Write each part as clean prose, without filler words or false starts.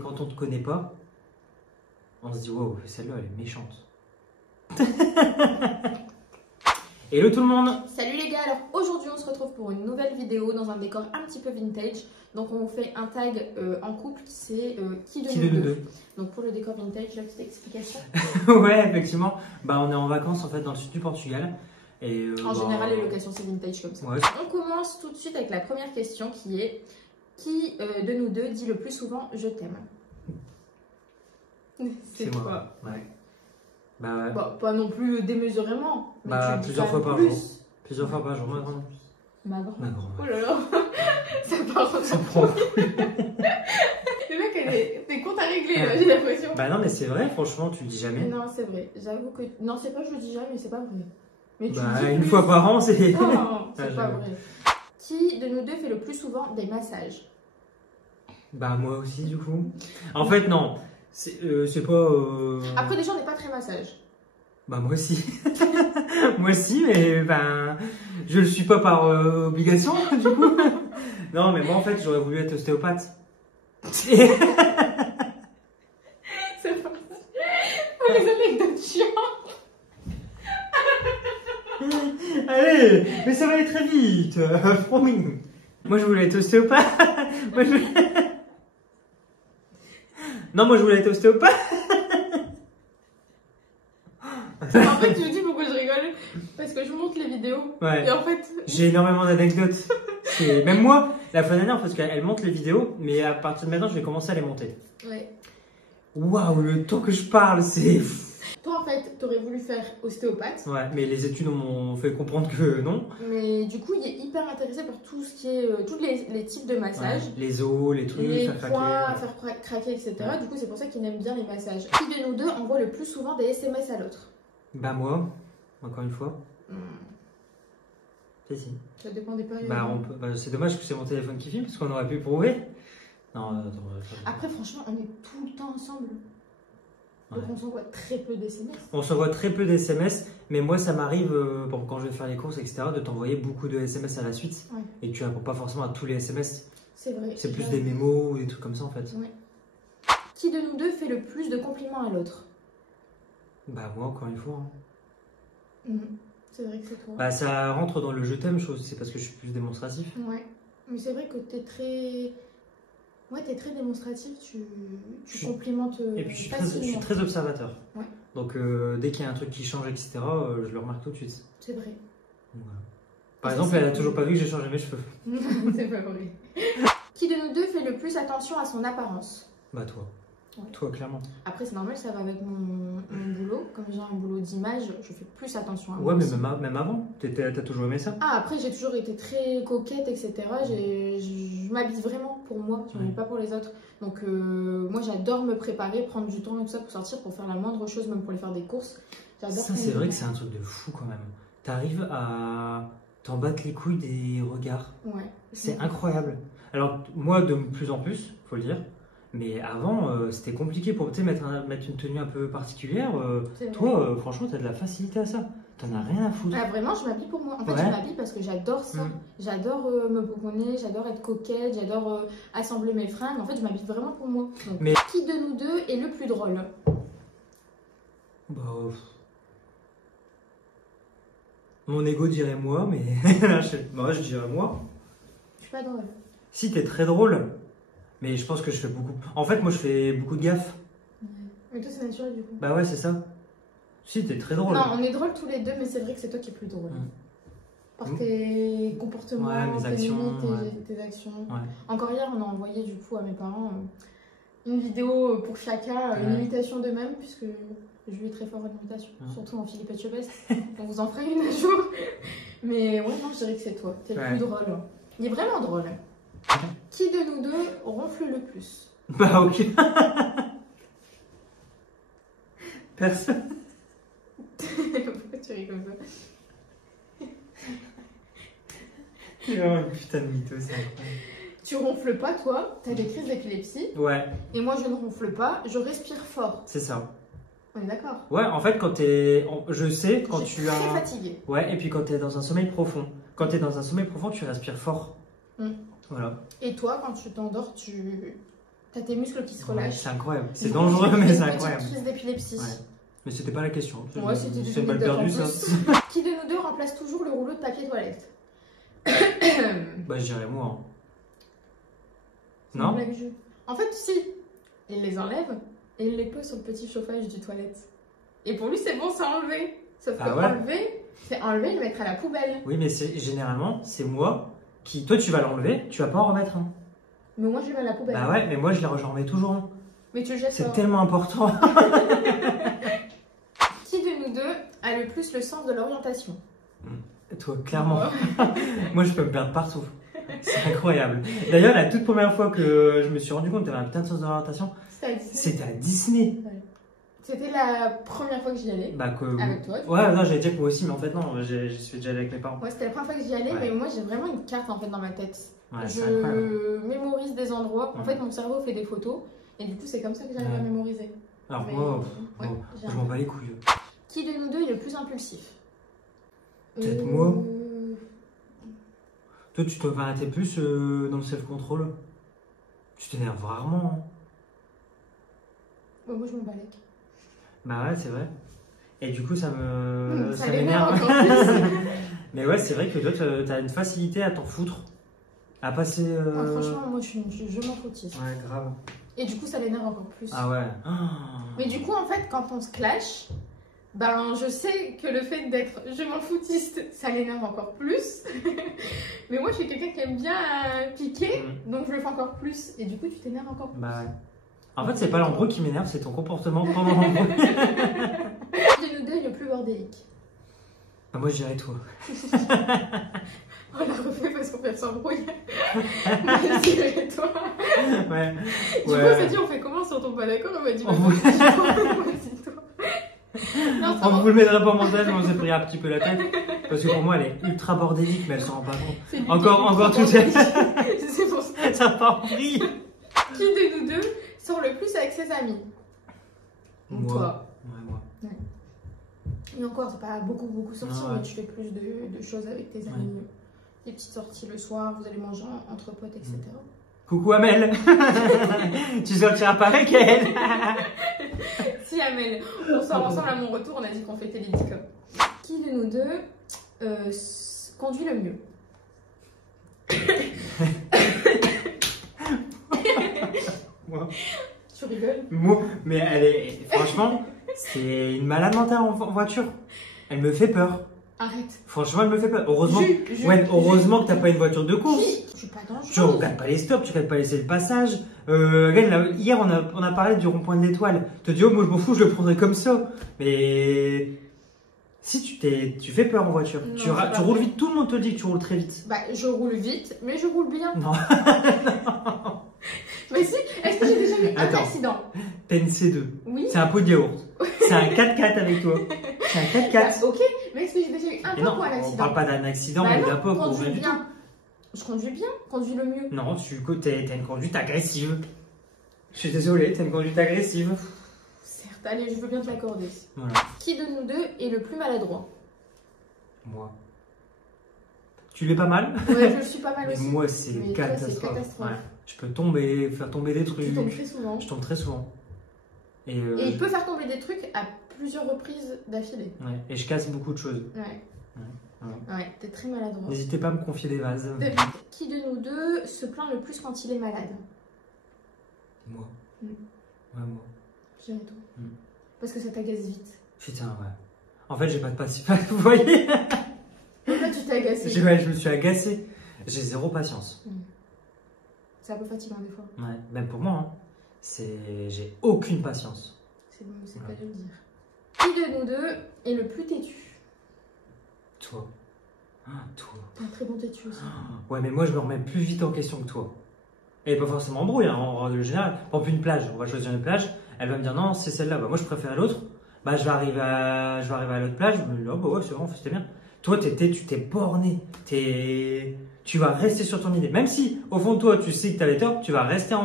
Quand on te connaît pas, on se dit wow, celle-là elle est méchante. Hello tout le monde. Salut les gars, alors aujourd'hui on se retrouve pour une nouvelle vidéo dans un décor un petit peu vintage. Donc on fait un tag en couple, c'est qui de nous deux. Donc pour le décor vintage, la petite explication. Ouais, effectivement, bah on est en vacances en fait dans le sud du Portugal. Et en général les locations c'est vintage comme ça. Ouais. On commence tout de suite avec la première question qui est qui de nous deux dit le plus souvent je t'aime? C'est toi. Ouais. Bah ouais. Bah, pas non plus démesurément. Mais bah tu plusieurs fois par jour. Plusieurs fois par jour, ma grande. Ma grande. Ma grande. Oh là là. Ça part. Ça prend. Le mec, t'es compte à régler là, j'ai l'impression. Bah non, mais c'est vrai, franchement, tu le dis jamais. Non, c'est vrai. J'avoue que. Non, c'est pas je le dis jamais, mais c'est pas vrai. Mais tu bah, le dis une plus. fois par an, c'est. Non, c'est Ah, pas vrai. Qui de nous deux fait le plus souvent des massages? Bah, moi aussi, du coup. En fait, non. C'est pas. Après, déjà, on n'est pas très massage. Bah, moi aussi. Moi aussi, mais ben. Je le suis pas par obligation, du coup. Non, mais moi, en fait, j'aurais voulu être ostéopathe. C'est parti. Oh, les anecdotes chiantes. Allez, mais ça va aller très vite, promis. Moi, je voulais être ostéopathe. Moi, je... Non, moi, je voulais être ostéopathe. En fait, je dis pourquoi je rigole. Parce que je monte les vidéos. Ouais. Et en fait. J'ai énormément d'anecdotes. Même moi, la fois dernière, parce qu'elle monte les vidéos, mais à partir de maintenant, je vais commencer à les monter. Ouais. Waouh, le temps que je parle, c'est. Toi, en fait, t'aurais voulu faire ostéopathe. Ouais, mais les études m'ont fait comprendre que non. Mais du coup, il est hyper intéressé par tout ce qui est. Tous les types de massages. Ouais, les os, les trucs, Les faire points, craquer. faire craquer, etc. Ouais. Du coup, c'est pour ça qu'il aime bien les massages. Qui de nous deux envoie le plus souvent des SMS à l'autre? Bah, moi, encore une fois. Si. Ça dépend des périodes. Bah, c'est dommage que c'est mon téléphone qui filme, parce qu'on aurait pu prouver. Non, attends. Après, franchement, on est tout le temps ensemble. Donc, on s'envoie très peu d'SMS. On s'envoie très peu d'SMS, mais moi, ça m'arrive, bon, quand je vais faire les courses, etc., de t'envoyer beaucoup de SMS à la suite. Ouais. Et tu réponds pas forcément à tous les SMS. C'est vrai. C'est plus des mémos ou des trucs comme ça, en fait. Ouais. Qui de nous deux fait le plus de compliments à l'autre? Bah, moi, encore une fois. Hein. C'est vrai que c'est toi. Bah, ça rentre dans le je t'aime, c'est parce que je suis plus démonstratif. Ouais. Mais c'est vrai que t'es très. Ouais, t'es très démonstratif, tu complimentes. Et puis je suis très observateur. Ouais. Donc dès qu'il y a un truc qui change, etc., je le remarque tout de suite. C'est vrai. Voilà. Par exemple, elle a toujours pas vu que j'ai changé mes cheveux. C'est pas vrai. Qui de nous deux fait le plus attention à son apparence? Bah toi. Ouais. Toi, clairement. Après, c'est normal, ça va avec mon boulot. Comme j'ai un boulot d'image, je fais plus attention à moi. Ouais, mais même avant, t'as toujours aimé ça? Ah, après, j'ai toujours été très coquette, etc. Je m'habille vraiment pour moi, je ne m'habille pas pour les autres. Donc, moi, j'adore me préparer, prendre du temps et tout ça pour sortir, pour faire la moindre chose, même pour aller faire des courses. Ça, c'est vrai que c'est un truc de fou quand même. T'arrives à t'en battre les couilles des regards. Ouais. C'est incroyable. Alors, moi, de plus en plus, faut le dire. Mais avant, c'était compliqué pour mettre une tenue un peu particulière. Toi, franchement, tu as de la facilité à ça. T'en as rien à foutre. Ah, vraiment, je m'habille pour moi. En fait, je m'habille parce que j'adore ça. J'adore me pouponner, j'adore être coquette, j'adore assembler mes fringues. En fait, je m'habille vraiment pour moi. Donc, mais qui de nous deux est le plus drôle? Bah, mon ego dirait moi, mais moi, je dirais moi. Je suis pas drôle. Si, t'es très drôle. Mais je pense que je fais beaucoup. En fait, moi, je fais beaucoup de gaffe. Ouais. Mais toi, c'est naturel du coup. Bah ouais, c'est ça. Si, t'es très drôle. Non, on est drôles tous les deux, mais c'est vrai que c'est toi qui es plus drôle. Par tes comportements, mes actions, tes actions. Ouais. Encore hier, on a envoyé du coup à mes parents une vidéo pour chacun, une imitation d'eux-mêmes, puisque je lui ai très fort en imitation, surtout en Philippe Etchebest. On vous en fera une un jour. Mais ouais, non, je dirais que c'est toi. T'es le plus drôle. Il est vraiment drôle. Qui de nous deux ronfle le plus? Bah ok. Personne. Pourquoi tu ris comme ça? Tu es vraiment une putain de mytho, c'est incroyable. Tu ronfles pas, toi, t'as des crises d'épilepsie. Ouais. Et moi, je ne ronfle pas, je respire fort. C'est ça. On est d'accord? Ouais, en fait, quand t'es. Je sais, quand tu as. Très fatiguée. Ouais, et puis quand t'es dans un sommeil profond. Quand t'es dans un sommeil profond, tu respires fort. Voilà. Et toi, quand tu t'endors, tu T'as tes muscles qui se Ouais, relâchent. c'est incroyable. C'est dangereux, mais c'est incroyable. Crise d'épilepsie. Ouais. Mais c'était pas la question. Ouais, c'était C'est une balle perdue, ça. Qui de nous deux remplace toujours le rouleau de papier toilette? Bah, je dirais moi. Hein. C'est une blague jeu. En fait, si. Il les enlève et il les pose sur le petit chauffage du toilette. Et pour lui, c'est bon, c'est enlevé. Sauf que enlever, c'est enlever et le mettre à la poubelle. Oui, mais généralement, c'est moi qui. Toi, tu vas l'enlever, tu vas pas en remettre un. Mais moi, je le mets à la poubelle. Bah ouais, mais moi, je les remets toujours un. Mais tu le jettes. C'est tellement important. Qui de nous deux a le plus le sens de l'orientation? Toi, clairement. Moi, je peux me perdre partout. C'est incroyable. D'ailleurs, la toute première fois que je me suis rendu compte que tu avais un putain de sens d'orientation, c'était à Disney. Ouais. C'était la première fois que j'y allais. Bah, avec toi. Ouais, non, j'allais dire que moi aussi, mais en fait, non, j'y suis déjà allé avec mes parents. Ouais, c'était la première fois que j'y allais, mais moi, j'ai vraiment une carte en fait dans ma tête. Ouais, je mémorise des endroits. En fait, mon cerveau fait des photos. Et du coup, c'est comme ça que j'arrive à mémoriser. Alors, moi, je m'en bats les couilles. Qui de nous deux est le plus impulsif? Peut-être moi. Toi, tu dois t'es plus dans le self-control. Tu t'énerves rarement. Hein. Bah, moi, je m'en balèque. Bah ouais, c'est vrai. Et du coup, ça ça m'énerve. encore plus. Mais ouais, c'est vrai que toi, t'as une facilité à t'en foutre. À passer. Franchement, moi, je m'en foutisse. Ouais, grave. Et du coup, ça l'énerve encore plus. Ah ouais. Mais du coup, en fait, quand on se clash, ben, je sais que le fait d'être je m'en foutiste, ça l'énerve encore plus. Mais moi, je suis quelqu'un qui aime bien piquer, donc je le fais encore plus. Et du coup, tu t'énerves encore plus. Bah ouais. En fait, c'est pas l'embrouille qui m'énerve, c'est ton comportement pendant l'embrouille. Qui de nous deux est le plus bordélique? Bah, moi, je dirais toi. On l'a refait parce qu'on fait s'embrouille. Moi, je dirais toi. Ouais. Du coup, on s'est dit, on fait comment si on tombe pas d'accord? On m'a dit, vas-y, toi. Non, on vous le mettra pas en montage, mais on s'est pris un petit peu la tête. Parce que pour moi, elle est ultra bordélique, mais elle s'en rend pas compte. Encore tout ça. C'est pour ça. Ça part en vrille. Qui de nous deux sort le plus avec ses amis? Moi. Toi. Ouais, moi. Ouais. Et encore, c'est pas beaucoup sorti, mais tu fais plus de choses avec tes amis. Ouais. Des petites sorties le soir, vous allez manger entre potes, etc. Coucou Amel. Tu sortiras pas avec elle. Si Amel, on sort ensemble à mon retour, on a dit qu'on fêtait les 10 cas. Qui de nous deux conduit le mieux? Moi. Tu rigoles? Moi, mais elle est. Franchement, c'est une malade mentale en voiture. Elle me fait peur. Arrête. Franchement, elle me fait peur. Heureusement, heureusement que t'as pas une voiture de course. Je suis pas dangereuse. Tu regardes pas les stops, tu regardes pas laisser le passage. Regarde, hier, on a parlé du rond-point de l'Étoile. Tu te dis, oh, moi je m'en fous, je le prendrais comme ça. Mais si tu fais peur en voiture, non, tu roules vite, tout le monde te dit que tu roules très vite. Bah, je roule vite, mais je roule bien. Non. Mais si, est-ce que j'ai déjà eu un accident? T'as une C2. Oui. C'est un pot de yaourt. C'est un 4x4 avec toi. C'est un 4x4. Bah, ok, mais est-ce que j'ai déjà eu un pop ou un accident? On parle pas d'un accident ou d'un pop ou rien du tout. Je conduis bien, conduis le mieux. Non, t'as une conduite agressive. Je suis désolée, t'as une conduite agressive. Certes, allez, je veux bien te l'accorder. Voilà. Qui de nous deux est le plus maladroit? Moi. Tu l'es pas mal? Ouais, je le suis pas mal aussi. Moi, c'est une catastrophe. Ouais. Je peux faire tomber des trucs. Tu tombes très souvent. Je tombe très souvent. Et il peut faire tomber des trucs à plusieurs reprises d'affilée. Ouais, et je casse beaucoup de choses. Ouais, t'es très maladroit. N'hésitez pas à me confier des vases. Qui de nous deux se plaint le plus quand il est malade? Moi. Ouais, moi. Je dirais toi. Parce que ça t'agace vite. Putain, ouais. En fait, j'ai pas de passif, vous voyez. Là, tu t'es agacé. Je me suis agacé. J'ai zéro patience. C'est un peu fatigant des fois. Ouais, même pour moi. Hein. J'ai aucune patience. C'est bon, c'est pas de le dire. Qui de nous deux est le plus têtu? Toi. Toi. T'es un très bon têtu aussi. Ouais, mais moi, je me remets plus vite en question que toi. Et pas forcément embrouille, hein, en règle générale. Par exemple, une plage, on va choisir une plage. Elle va me dire non, c'est celle-là. Bah, moi, je préfère l'autre. Bah, je vais arriver à l'autre plage. Je me dis, oh, bah ouais, c'est bon, c'était bien. Toi, tu t'es borné. Tu vas rester sur ton idée. Même si, au fond de toi, tu sais que tu avais tort, tu vas rester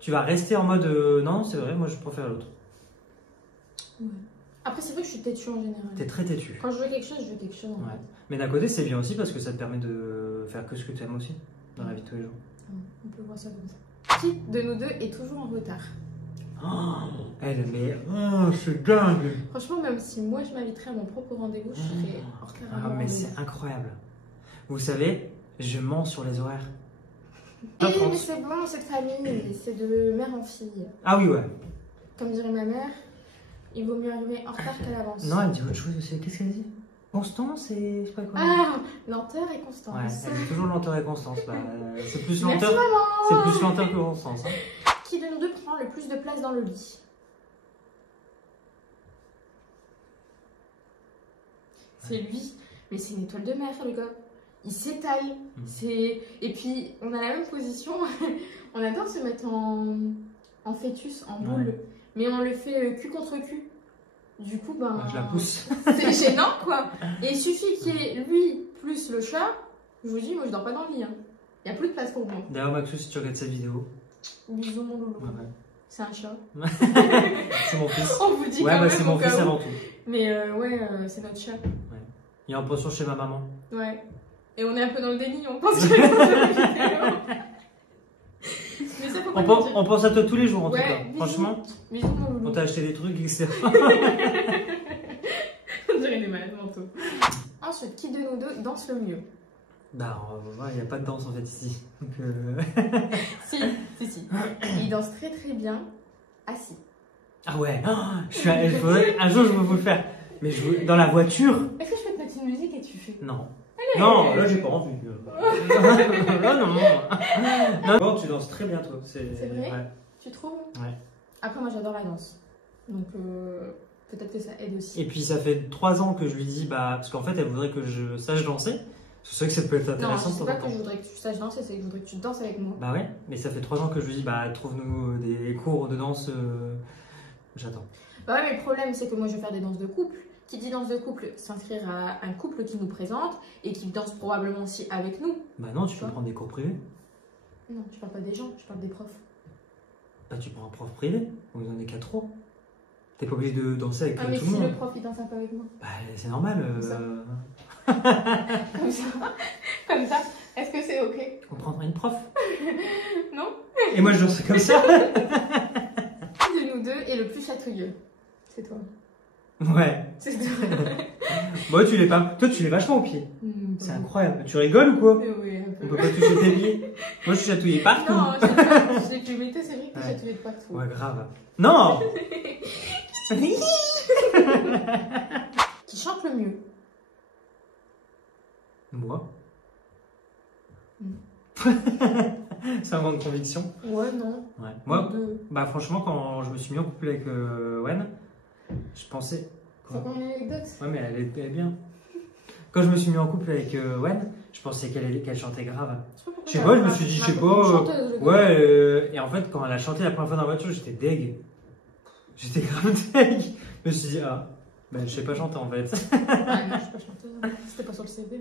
tu vas rester en mode non, c'est vrai, moi, je préfère l'autre. Ouais. Après, c'est vrai que je suis têtu en général. T'es très têtu. Quand je veux quelque chose, je veux quelque chose. En fait. Mais d'un côté, c'est bien aussi parce que ça te permet de faire que ce que tu aimes aussi. dans la vie de tous les jours. On peut voir ça comme ça. Qui de nous deux est toujours en retard? Oh, elle, mais c'est dingue. Franchement, même si moi je m'inviterais à mon propre rendez-vous, je serais en retard à mon mais rendez-vous. c'est incroyable. Vous savez, je mens sur les horaires. Mais c'est bon, cette famille, c'est de mère en fille. Ah oui, ouais. Comme dirait ma mère, il vaut mieux arriver en retard qu'à l'avance. Non, elle dit autre chose aussi. Qu'est-ce qu'elle dit? Constance et je sais pas quoi. Ah, lenteur et constance. Ouais, elle dit toujours lenteur et constance. Bah, c'est plus Merci, lenteur. maman. C'est plus lenteur que constance. Hein. Qui de nous deux prend le plus de place dans le lit? C'est lui. Mais c'est une étoile de mer, le gars. Il s'étale. Et puis, on a la même position. On adore se mettre en fœtus, en boule. Ouais. Mais on le fait cul contre cul. Du coup, ben... je la pousse. C'est gênant, quoi. Et il suffit qu'il y ait lui plus le chat. Je vous dis, moi, je dors pas dans le lit. Hein. Il n'y a plus de place pour moi. D'ailleurs, Maxou, si tu regardes cette vidéo... Bisous, mon loulou. Ouais. C'est un chat. C'est mon fils. On vous dit ouais, quand bah, même c'est mon fils avant tout. Mais c'est notre chat. Ouais. Il est en pension chez ma maman. Ouais. Et on est un peu dans le déni, on pense que c'est la vidéo. Mais ça, faut pas on pense à toi tous les jours en tout cas. Bisous. Franchement, bisous, mon loulou. on t'a acheté des trucs, etc. On dirait des malades mentaux. Ensuite, qui de nous deux danse le mieux? Bah, il n'y a pas de danse en fait ici. Donc, si. Il danse très très bien assis. Ah ouais, un jour je veux vous le faire. Mais dans la voiture. Est-ce que je peux te mettre une musique et tu fais? Non. Allez. Non, là j'ai pas envie. Là non. Bon, tu danses très bien toi. C'est vrai ouais. Tu trouves? Ouais. Après, moi j'adore la danse. Donc peut-être que ça aide aussi. Et puis ça fait 3 ans que je lui dis, bah, parce qu'en fait elle voudrait que je sache danser. C'est vrai que ça peut être intéressant. Non, c'est pas que je voudrais que tu saches danser, c'est que je voudrais que tu danses avec moi. Bah ouais, mais ça fait 3 ans que je lui dis, bah trouve-nous des cours de danse. J'attends. Bah ouais, mais le problème c'est que moi je vais faire des danses de couple. Qui dit danse de couple, s'inscrire à un couple qui nous présente et qui danse probablement aussi avec nous. Bah non, tu peux prendre des cours privés. Non, je parle pas des gens, je parle des profs. Bah tu prends un prof privé, on en est qu'à 3. T'es pas obligé de danser avec tout le monde. Mais si le prof il danse un peu avec moi. Bah c'est normal. Comme ça. Est-ce que c'est ok? On prendra une prof. Non. Et moi je danse comme ça. Qui de nous deux est le plus chatouilleux? C'est toi. Ouais. C'est toi. Moi tu l'es pas. Toi tu l'es vachement au pied. C'est incroyable. Tu rigoles ou quoi? Oui, un peu. On peut pas toucher tes pieds. Moi je suis chatouillé partout. Non, je sais pas. Je sais que tu mettais, c'est vrai que t'es chatouillé de partout. Ouais, grave. Non. Qui chante le mieux? Moi. C'est un moment de conviction. Ouais, non. Ouais. Moi, bah franchement, quand je me suis mis en couple avec Wen, je pensais. C'est pas une anecdote? Ouais, mais elle est bien. Quand je me suis mis en couple avec Wen, je pensais qu'elle chantait grave. Je sais pas, je me suis dit, je sais pas. Ouais, et en fait, quand elle a chanté la première fois dans la voiture, j'étais deg. J'étais grave deg. Je me suis dit, ah, bah je sais pas chanter en fait. Ah, non, je sais pas chanter. C'était pas sur le CV.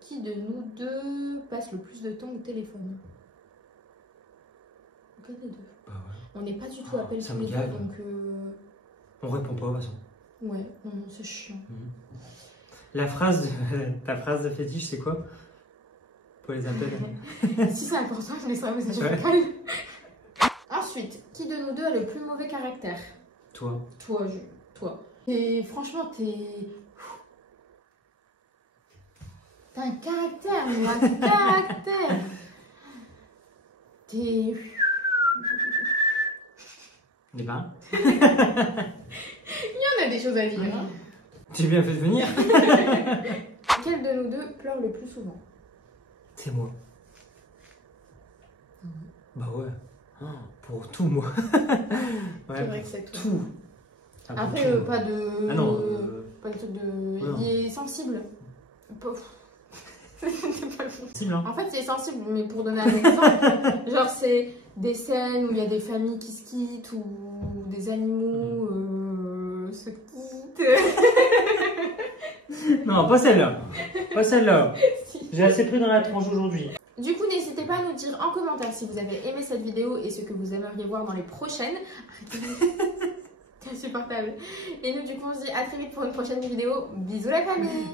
Qui de nous deux passe le plus de temps au téléphone? Aucun des deux. Bah ouais. On n'est pas du tout appelés ça tous me les deux, gave. donc. On répond pas de toute façon. Ouais, non, c'est chiant. Ta phrase de fétiche, c'est quoi? Pour les appels. Si c'est important, je mets ça au message vocal. Ensuite, qui de nous deux a le plus mauvais caractère? Toi. Toi. Et franchement, t'as un caractère, mais un caractère. Eh ben. Il y en a des choses à dire. Hein. J'ai bien fait de venir. Quel de nous deux pleure le plus souvent? C'est moi. Bah ouais. Oh, pour tout, moi. Ouais, c'est vrai que c'est toi. Tout. Après, tout. pas de. Ah non. Pas de truc de. Non. Il est sensible. C'est pas sensible, hein. En fait, c'est sensible, mais pour donner un exemple, genre c'est des scènes où il y a des familles qui se quittent ou des animaux se quittent. Non, pas celle-là. Pas celle-là. Si. J'ai assez pris dans la tronche aujourd'hui. Du coup, n'hésitez pas à nous dire en commentaire si vous avez aimé cette vidéo et ce que vous aimeriez voir dans les prochaines. C'est insupportable. Et nous, du coup, on se dit à très vite pour une prochaine vidéo. Bisous la famille!